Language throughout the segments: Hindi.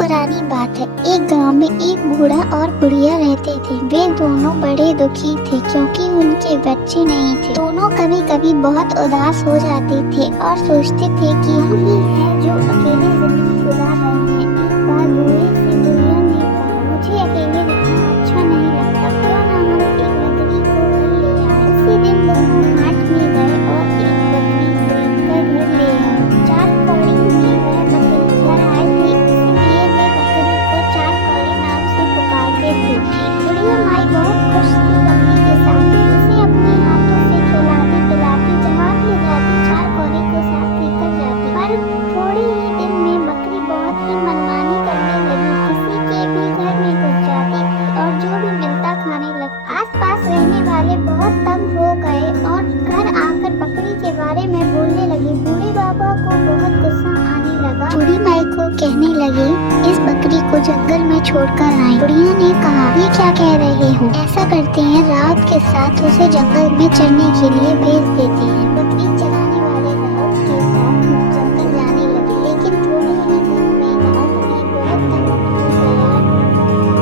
पुरानी बात है। एक गांव में एक बूढ़ा और बुढ़िया रहते थे। वे दोनों बड़े दुखी थे क्योंकि उनके बच्चे नहीं थे। दोनों कभी कभी बहुत उदास हो जाते थे और सोचते थे कि हम ही हैं जो अकेले जिंदगी गुजार रहे हैं। एक बार बूढ़े से बुढ़िया ने कहा, मुझे अकेले रहना अच्छा नहीं लगता, क्यों ना हम एक बकरी को घर ले आए। उसी दिन दोनों हाट में गए और एक बकरी खरीदकर घर ले आए। चार कौड़ी में वह बकरी घर आई थी, इसलिए वे बकरी को चार कौड़ी नाम से पुकारते थे। बुढ़िया माई बहुत खुश थी बकरी के साथ। उसे अपने हाथों से खिलाती पिलाती जहाँ भी जाती चार कौड़ी को साथ लेकर जाती। पर थोड़े ही दिन में बकरी बहुत ही मनमानी करने लगी। किसी के भी घर में घुस जाती थी और जो भी मिलता खाने लगती। आस-पास रहने वाले बहुत तंग हो गए और घर आकर बकरी के बारे में बोलने लगे। बूढ़े बाबा को बहुत गुस्सा आने लगा। बूढ़ी माई को कहने लगे, इस बकरी को जंगल में छोड़कर आए। बुढ़िया ने कहा, ये क्या कह रहे हो? ऐसा करते हैं, राउत के साथ उसे जंगल में चरने के लिए भेज देते हैं। बकरी चराने वाले राउत के साथ जंगल जाने लगे, लेकिन थोड़े ही दिन में राउत ने बहुत तंग हो गया।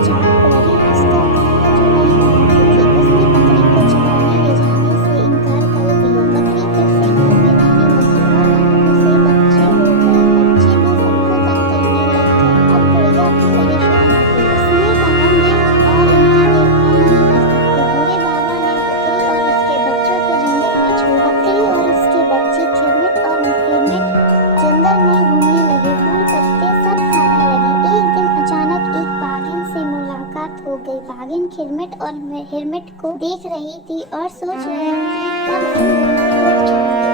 चार कौड़ी उसका काम जो नहीं मानती थी, उसने बकरी को चराने ले जाने से इनकार कर दिया। बकरी फिर से घर में रहने लगी और अब उसे बच्चे हो गए। बच्चे भी सबको तंग करने लग गए। अब बुढ़िया भी परेशान हो गई। उसने कहा, मैं और इनकी देखभाल नहीं कर सकती। बूढ़े बाबा ने बकरी और उसके बच्चों को जंगल में छोड़ा। बकरी और उसके बच्चे खिरमिट और हिरमिट जंगल में घूमने लगे। फूल पत्ते सब खाने लगी। एक दिन अचानक एक बाघिन से मुलाकात हो गई। बाघिन खिरमिट और हिरमिट को देख रही थी और सोच रही थी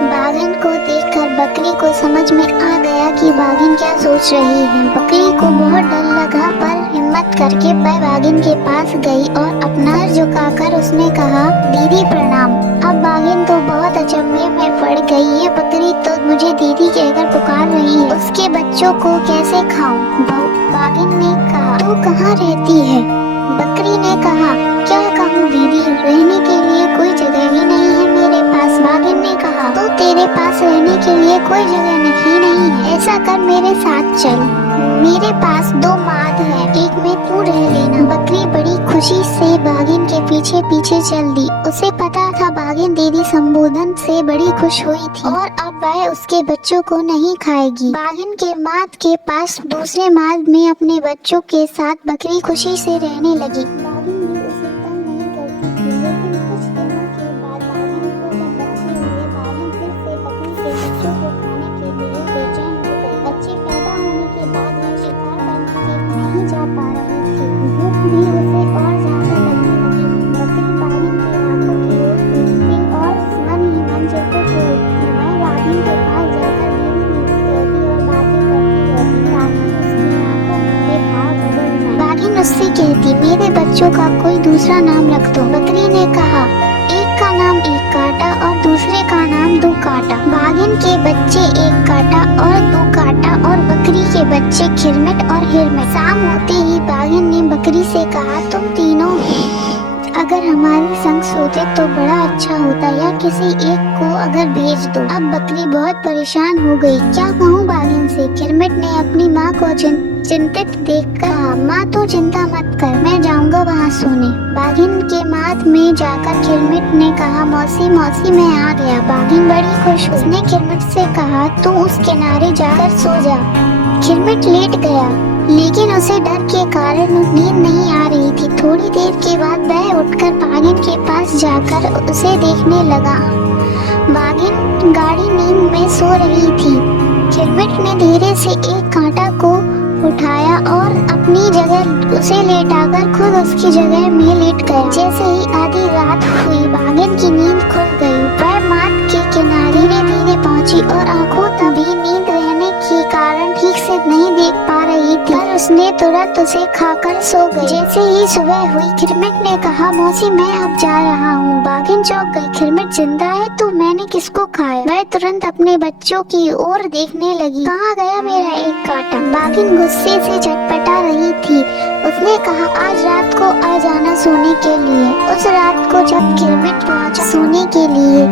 बाघिन को देखकर बकरी को समझ में आ गया कि बाघिन क्या सोच रही है। बकरी को बहुत डर लगा, पर हिम्मत करके वह बाघिन के पास गई और अपना सर झुकाकर उसने कहा, दीदी प्रणाम। अब बाघिन तो बहुत अचंभे में पड़ गई। ये बकरी तो मुझे दीदी कहकर पुकार रही है, उसके बच्चों को कैसे खाऊं? बाघिन ने कहा, तू कहाँ रहती है? बकरी ने कहा, क्या कहूँ दीदी, रहने के लिए कोई जगह ही नहीं है मेरे पास। बाघिन ने कहा, तो तेरे पास रहने के लिए कोई जगह नहीं है, ऐसा कर मेरे साथ चल, मेरे पास 2 माद है, एक में तू रह लेना। बकरी बड़ी खुशी से बाघिन के पीछे पीछे चल दी। उसे पता था बाघिन दीदी संबोधन से बड़ी खुश हुई थी और अब वह उसके बच्चों को नहीं खाएगी। बाघिन के माद के पास दूसरे माद में अपने बच्चों के साथ बकरी खुशी से रहने लगी। बाघिन भी उसे तंग नहीं करती थी, लेकिन कुछ दिनों के बाद बाघिन को जब बच्चे हुए, बाघिन फिर से बकरी के बच्चों को खाने के लिए बेचैन हो गई। बच्चे पैदा होने के बाद वह शिकार करने के नहीं जा पा रही थी। भूख भी उसे और ज्यादा लगने लगी। बकरी बाघिन के हाथों की ओर देखती और मन ही मन चिल्लाती रहती। वह बाघिन के पास जाकर मीठी मीठी कहती और बातें करती रहती ताकि उसकी आंखों के भाव बदल जाएं। बाघिन उससे कहती, मेरे बच्चों का कोई दूसरा नाम रख दो। बकरी ने कहा, एक का नाम एक काटा और दूसरे का नाम 2 काटा। बाघिन के बच्चे एक काटा और 2 काटा और बकरी के बच्चे खिरमिट और हिरमिट। शाम होते ही बाघिन ने बकरी से कहा, तुम तीनों अगर हमारे संग सोते तो बड़ा अच्छा होता, या किसी एक को अगर भेज दो। अब बकरी बहुत परेशान हो गई। क्या कहूँ बाघिन से? खिरमिट ने अपनी माँ को चिंतित देखकर कहा, माँ तू चिंता मत कर, मैं जाऊंगा वहाँ सोने। बाघिन के माद में जाकर खिरमिट ने कहा, मौसी मौसी मैं आ गया। बाघिन बड़ी खुश। उसने खिरमिट से कहा, तू उस किनारे जाकर सो जा। खिरमिट लेट गया, लेकिन उसे डर के कारण नींद नहीं आ रही थी। थोड़ी देर के बाद वह उठकर बाघिन के पास जाकर उसे देखने लगा। बाघिन गाढ़ी नींद में सो रही थी। खिरमिट ने धीरे से एक कांटा को उठाया और अपनी जगह उसे लेटाकर खुद उसकी जगह में लेट गया। जैसे ही आधी रात हुई, बाघिन की नींद खुल गई। वह माद के किनारे धीरे धीरे पहुंची और आंखों तभी नींद रहने के कारण ठीक से नहीं देख पा रही थी, पर उसने तुरंत उसे खाकर सो गई। जैसे ही सुबह हुई, खिरमिट ने कहा, मौसी मैं अब जा रहा हूँ। बाघिन चौंक गई, खिरमिट जिंदा है? तू मैंने किसको खाया। वह तुरंत अपने बच्चों की ओर देखने लगी। कहाँ गया मेरा एक काटा। बाघिन गुस्से से झटपटा रही थी। उसने कहा आज रात को आ जाना सोने के लिए। उस रात को जब किरमिट पहुंचा सोने के लिए,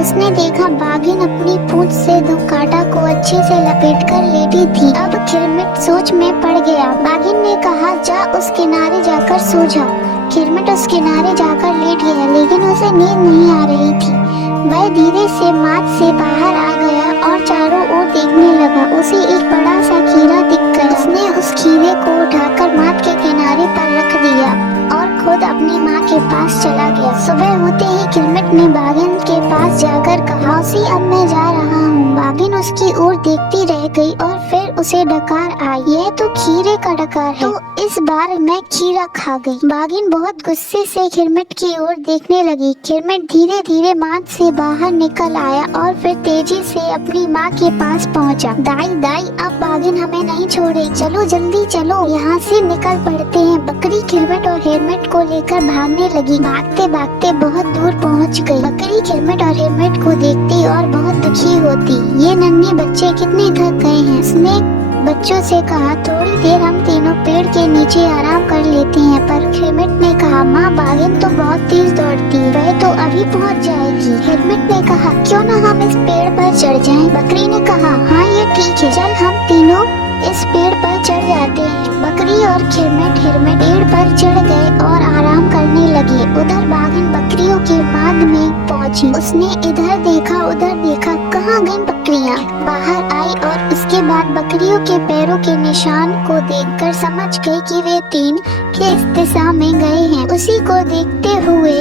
उसने देखा बाघिन अपनी पूंछ से दो काटा को अच्छे से लपेटकर लेटी थी। अब किरमिट सोच में पड़ गया। बाघिन ने कहा जा उस किनारे जाकर सो जा। किरमिट उस किनारे जाकर लेट गया, लेकिन उसे नींद नहीं आ रही थी। वह धीरे से माद से बाहर आ गया और चारों ओर देखने लगा। उसे एक बड़ा सा खीरा दिख गया। उसने उस खीरे को उठाकर माद के किनारे पर रख दिया और खुद अपनी माँ के पास चला गया। सुबह होते ही किरमिट ने बाघिन के पास जाकर कहा मौसी अब मैं जा रहा हूँ। बाघिन उसकी ओर देखती रह गई और फिर उसे डकार आई। यह तो खीरे का डकार है, तो इस बार मैं खीरा खा गई। बाघिन बहुत गुस्से से किरमिट की ओर देखने लगी। किरमिट धीरे धीरे माद से बाहर निकल आया और फिर तेजी से अपनी माँ के पास पहुँचा। दाई दाई अब बाघिन हमें नहीं छोड़े, चलो जल्दी चलो यहाँ से निकल पड़ते हैं। बकरी किरमिट और हिरमिट को लेकर भागने लगी। भागते भागते बहुत दूर पहुँच गई। बकरी किरमिट और हिरमिट को देखती और बहुत दुखी होती। ये नन्हे बच्चे कितने थक गए हैं। उसने बच्चों से कहा थोड़ी देर हम तीनों पेड़ के नीचे आराम कर लेते हैं। पर हिरमिट ने कहा माँ बाघिन तो बहुत तेज दौड़ती है, वह तो अभी पहुँच जाएगी। हिरमिट ने कहा क्यों ना हम इस पेड़ पर चढ़ जाएं। बकरी ने कहा हाँ ये ठीक है, चल हम तीनों इस पेड़ पर चढ़ जाते हैं। बकरी और हिरमिट पेड़ पर चढ़ गए और आराम करने लगे। उधर बाघिन बकरियों के माद में पहुंची। उसने इधर देखा उधर देखा, कहाँ गई बकरियां। बाहर आई और उसके बाद बकरियों के पैरों के निशान को देखकर समझ गई कि वे तीन किस दिशा में गए हैं। उसी को देखते हुए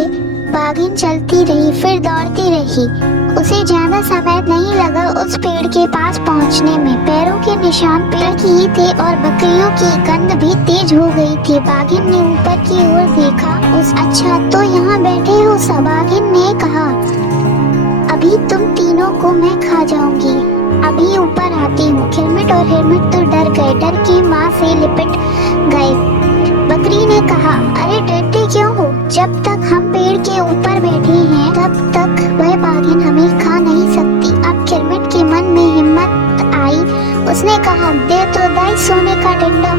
बाघिन चलती रही, फिर दौड़ती रही। उसे ज्यादा समय नहीं लगा उस पेड़ के पास पहुंचने में। पैरों के निशान पेड़ की ही थे और बकरियों की गंध भी तेज हो गई थी। बाघिन ने ऊपर की ओर देखा। अच्छा तो यहाँ बैठे हो सब। बाघिन ने कहा अभी तुम तीनों को मैं खा जाऊंगी, अभी ऊपर आती हूँ। किरमिट और हिरमिट तो डर गए, डर की माँ से लिपट गए। बकरी ने कहा अरे डरते क्यों हो, जब तक हम पेड़ के ऊपर बैठे हैं तब तक वह बाघिन हमें खा नहीं सकती। अब किरमिट के मन में हिम्मत आई। उसने कहा दे तो दाई सोने का डंडा।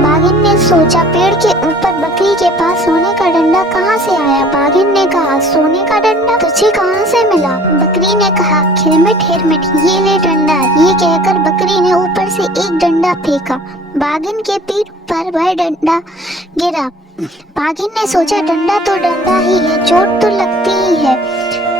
बाघिन ने सोचा पेड़ के ऊपर बकरी के पास सोने का डंडा कहाँ से आया। बाघिन ने कहा सोने का डंडा तुझे कहाँ से मिला। बकरी ने कहा किरमिट हिरमिट ये ले डंडा। ये कहकर बकरी ने ऊपर से एक डंडा फेंका। बाघिन के पीठ पर वह डंडा गिरा। बाघिन ने सोचा डंडा तो डंडा ही है, चोट तो लगती ही है।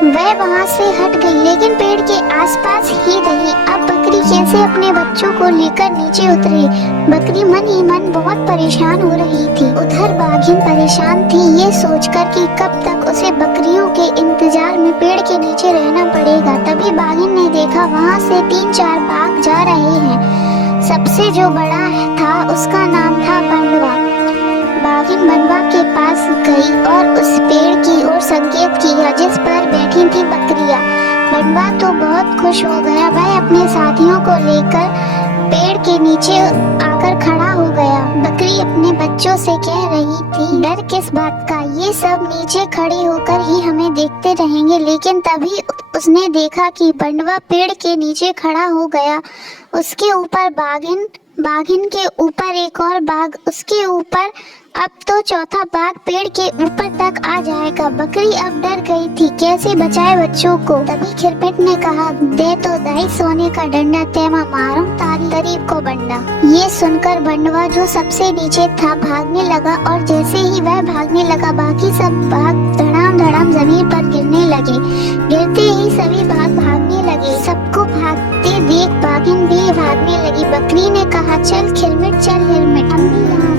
वह वहाँ से हट गई लेकिन पेड़ के आसपास ही रही। अब बकरी कैसे अपने बच्चों को लेकर नीचे उतरे। बकरी मन ही मन बहुत परेशान हो रही थी। उधर बाघिन परेशान थी ये सोचकर कि कब तक उसे बकरियों के इंतजार में पेड़ के नीचे रहना पड़ेगा। तभी बाघिन ने देखा वहाँ से 3-4 बाघ जा रहे हैं। सबसे जो बड़ा था उसका नाम था बंडवा। बाघिन बंडवा के पास गई और उस पेड़ की ओर संकेत किया जिस पर बैठी थी बकरियां। बंडवा तो बहुत खुश हो गया। वह अपने साथियों को लेकर पेड़ के नीचे आकर खड़ा हो गया। बकरी अपने बच्चों से कह रही थी डर किस बात का, ये सब नीचे खड़े होकर ही हमें देखते रहेंगे। लेकिन तभी उसने देखा कि बंडवा पेड़ के नीचे खड़ा हो गया। उसके ऊपर बाघिन के ऊपर एक और बाघ, उसके ऊपर अब तो चौथा बाघ पेड़ के ऊपर तक आ जाएगा। बकरी अब डर गई थी, कैसे बचाए बच्चों को। तभी किरमिट ने कहा दे तो दाई सोने का डंडा, तेमा मारूं तारी गरीब को बंडा। ये सुनकर बंडवा जो सबसे नीचे था भागने लगा और जैसे ही वह भागने लगा बाकी सब बाघ धड़ाम धड़ाम जमीन पर गिरने लगे। गिरते ही सभी बाघ भागने लगे। सबको भागते देख बाघिन भी भागने लगी। बकरी ने कहा चल किरमिट चल हिरमिट, हम भी यहाँ